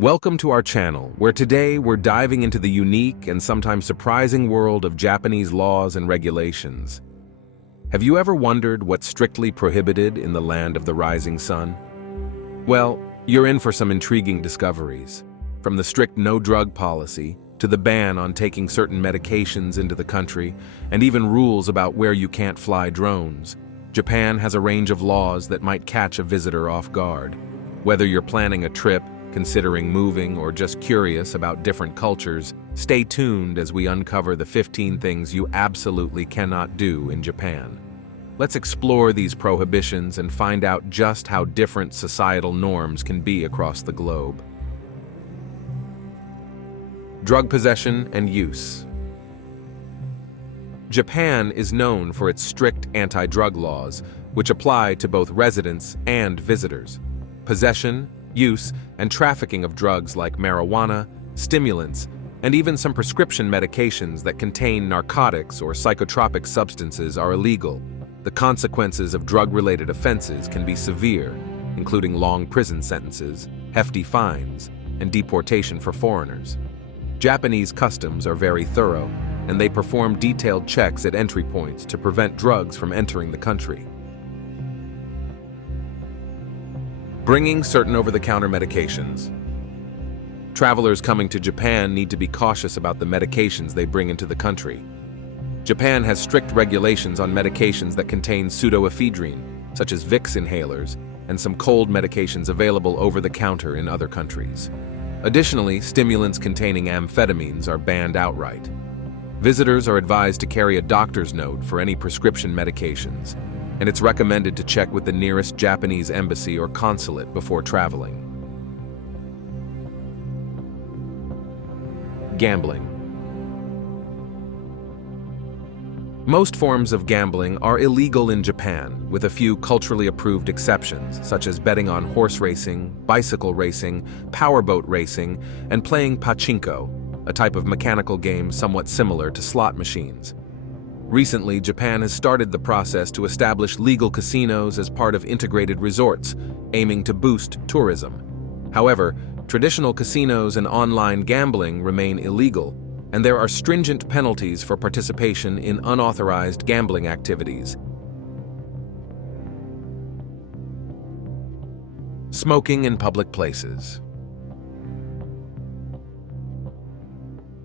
Welcome to our channel, where today we're diving into the unique and sometimes surprising world of Japanese laws and regulations. Have you ever wondered what's strictly prohibited in the land of the rising sun? Well, you're in for some intriguing discoveries. From the strict no-drug policy, to the ban on taking certain medications into the country, and even rules about where you can't fly drones, Japan has a range of laws that might catch a visitor off guard. Whether you're planning a trip, considering moving, or just curious about different cultures, stay tuned as we uncover the 15 things you absolutely cannot do in Japan. Let's explore these prohibitions and find out just how different societal norms can be across the globe. Drug possession and use. Japan is known for its strict anti-drug laws, which apply to both residents and visitors. Possession, use, and trafficking of drugs like marijuana, stimulants, and even some prescription medications that contain narcotics or psychotropic substances are illegal. The consequences of drug-related offenses can be severe, including long prison sentences, hefty fines, and deportation for foreigners. Japanese customs are very thorough, and they perform detailed checks at entry points to prevent drugs from entering the country. Bringing certain over-the-counter medications. Travelers coming to Japan need to be cautious about the medications they bring into the country. Japan has strict regulations on medications that contain pseudoephedrine, such as Vicks inhalers, and some cold medications available over-the-counter in other countries. Additionally, stimulants containing amphetamines are banned outright. Visitors are advised to carry a doctor's note for any prescription medications, and it's recommended to check with the nearest Japanese embassy or consulate before traveling. Gambling. Most forms of gambling are illegal in Japan, with a few culturally approved exceptions, such as betting on horse racing, bicycle racing, powerboat racing, and playing pachinko, a type of mechanical game somewhat similar to slot machines. Recently, Japan has started the process to establish legal casinos as part of integrated resorts, aiming to boost tourism. However, traditional casinos and online gambling remain illegal, and there are stringent penalties for participation in unauthorized gambling activities. Smoking in public places.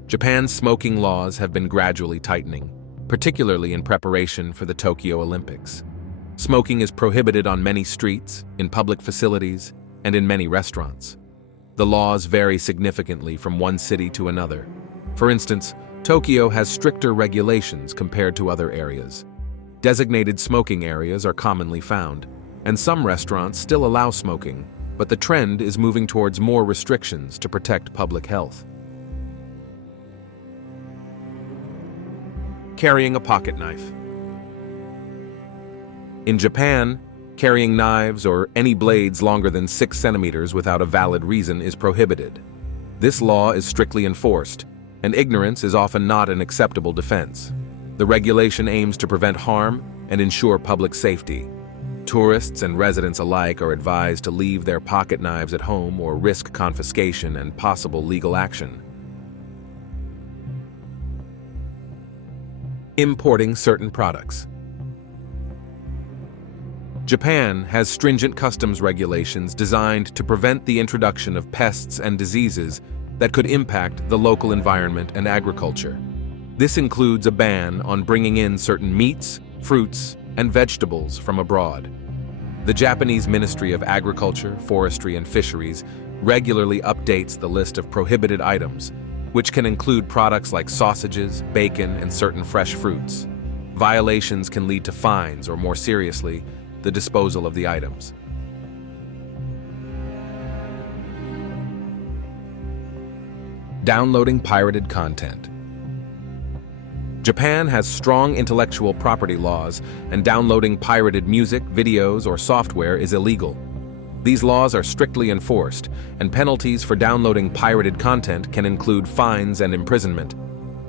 Japan's smoking laws have been gradually tightening, particularly in preparation for the Tokyo Olympics. Smoking is prohibited on many streets, in public facilities, and in many restaurants. The laws vary significantly from one city to another. For instance, Tokyo has stricter regulations compared to other areas. Designated smoking areas are commonly found, and some restaurants still allow smoking, but the trend is moving towards more restrictions to protect public health. Carrying a pocket knife. In Japan, carrying knives or any blades longer than 6 centimeters without a valid reason is prohibited. This law is strictly enforced, and ignorance is often not an acceptable defense. The regulation aims to prevent harm and ensure public safety. Tourists and residents alike are advised to leave their pocket knives at home or risk confiscation and possible legal action. Importing certain products. Japan has stringent customs regulations designed to prevent the introduction of pests and diseases that could impact the local environment and agriculture. This includes a ban on bringing in certain meats, fruits, and vegetables from abroad. The Japanese Ministry of Agriculture, Forestry, and Fisheries regularly updates the list of prohibited items, which can include products like sausages, bacon, and certain fresh fruits. Violations can lead to fines or, more seriously, the disposal of the items. Downloading pirated content. Japan has strong intellectual property laws, and downloading pirated music, videos, or software is illegal. These laws are strictly enforced, and penalties for downloading pirated content can include fines and imprisonment.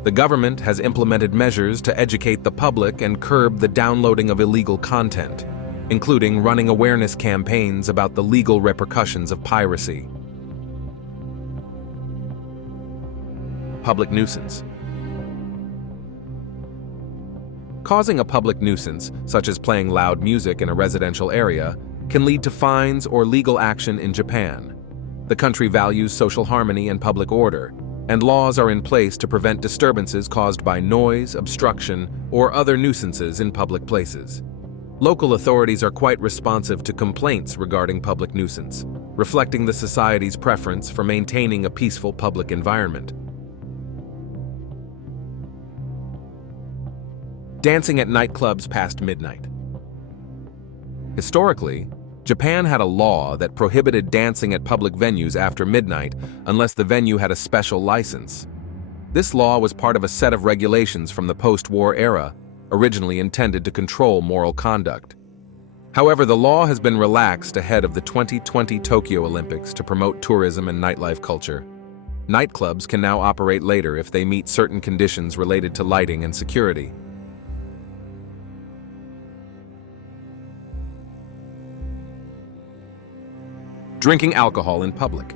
The government has implemented measures to educate the public and curb the downloading of illegal content, including running awareness campaigns about the legal repercussions of piracy. Public nuisance. Causing a public nuisance, such as playing loud music in a residential area, can lead to fines or legal action in Japan. The country values social harmony and public order, and laws are in place to prevent disturbances caused by noise, obstruction, or other nuisances in public places. Local authorities are quite responsive to complaints regarding public nuisance, reflecting the society's preference for maintaining a peaceful public environment. Dancing at nightclubs past midnight. Historically, Japan had a law that prohibited dancing at public venues after midnight unless the venue had a special license. This law was part of a set of regulations from the post-war era, originally intended to control moral conduct. However, the law has been relaxed ahead of the 2020 Tokyo Olympics to promote tourism and nightlife culture. Nightclubs can now operate later if they meet certain conditions related to lighting and security. Drinking alcohol in public.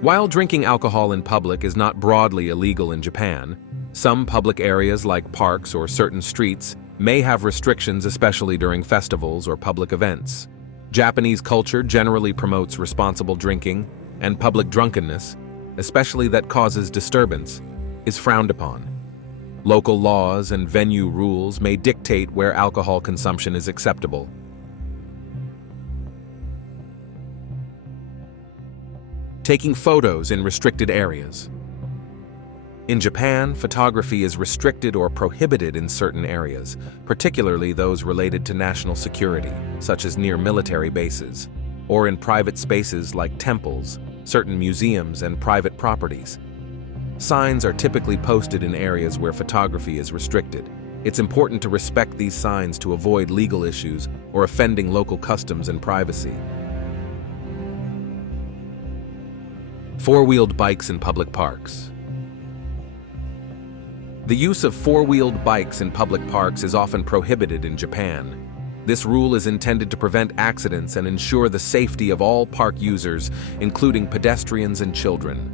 While drinking alcohol in public is not broadly illegal in Japan, some public areas like parks or certain streets may have restrictions, especially during festivals or public events. Japanese culture generally promotes responsible drinking, and public drunkenness, especially that causes disturbance, is frowned upon. Local laws and venue rules may dictate where alcohol consumption is acceptable. Taking photos in restricted areas. In Japan, photography is restricted or prohibited in certain areas, particularly those related to national security, such as near military bases, or in private spaces like temples, certain museums, and private properties. Signs are typically posted in areas where photography is restricted. It's important to respect these signs to avoid legal issues or offending local customs and privacy. Four-wheeled bikes in public parks. The use of four-wheeled bikes in public parks is often prohibited in Japan. This rule is intended to prevent accidents and ensure the safety of all park users, including pedestrians and children.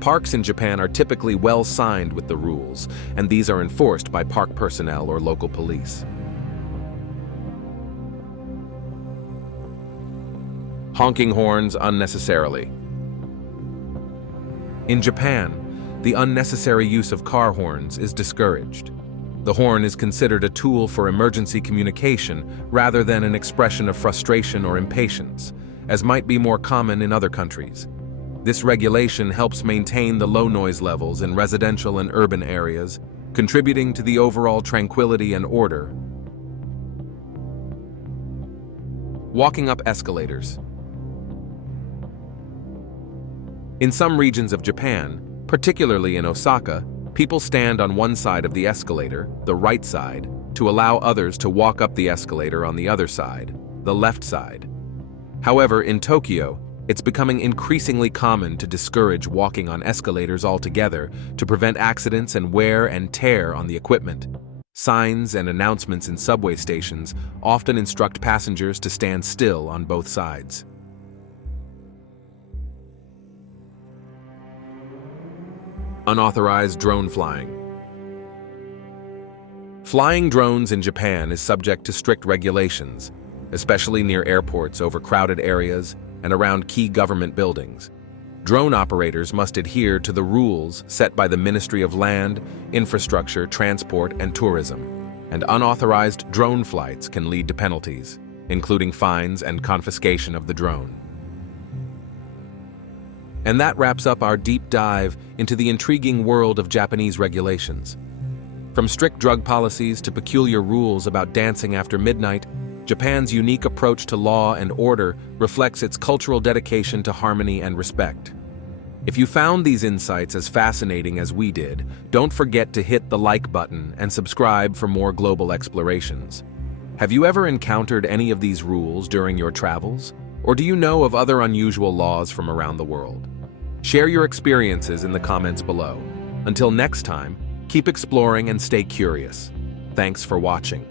Parks in Japan are typically well signed with the rules, and these are enforced by park personnel or local police. Honking horns unnecessarily. In Japan, the unnecessary use of car horns is discouraged. The horn is considered a tool for emergency communication rather than an expression of frustration or impatience, as might be more common in other countries. This regulation helps maintain the low noise levels in residential and urban areas, contributing to the overall tranquility and order. Walking up escalators. In some regions of Japan, particularly in Osaka, people stand on one side of the escalator, the right side, to allow others to walk up the escalator on the other side, the left side. However, in Tokyo, it's becoming increasingly common to discourage walking on escalators altogether to prevent accidents and wear and tear on the equipment. Signs and announcements in subway stations often instruct passengers to stand still on both sides. Unauthorized drone flying. Flying drones in Japan is subject to strict regulations, especially near airports, overcrowded areas, and around key government buildings. Drone operators must adhere to the rules set by the Ministry of Land, Infrastructure, Transport, and Tourism, and unauthorized drone flights can lead to penalties, including fines and confiscation of the drone. And that wraps up our deep dive into the intriguing world of Japanese regulations. From strict drug policies to peculiar rules about dancing after midnight, Japan's unique approach to law and order reflects its cultural dedication to harmony and respect. If you found these insights as fascinating as we did, don't forget to hit the like button and subscribe for more global explorations. Have you ever encountered any of these rules during your travels? Or do you know of other unusual laws from around the world? Share your experiences in the comments below. Until next time, keep exploring and stay curious. Thanks for watching.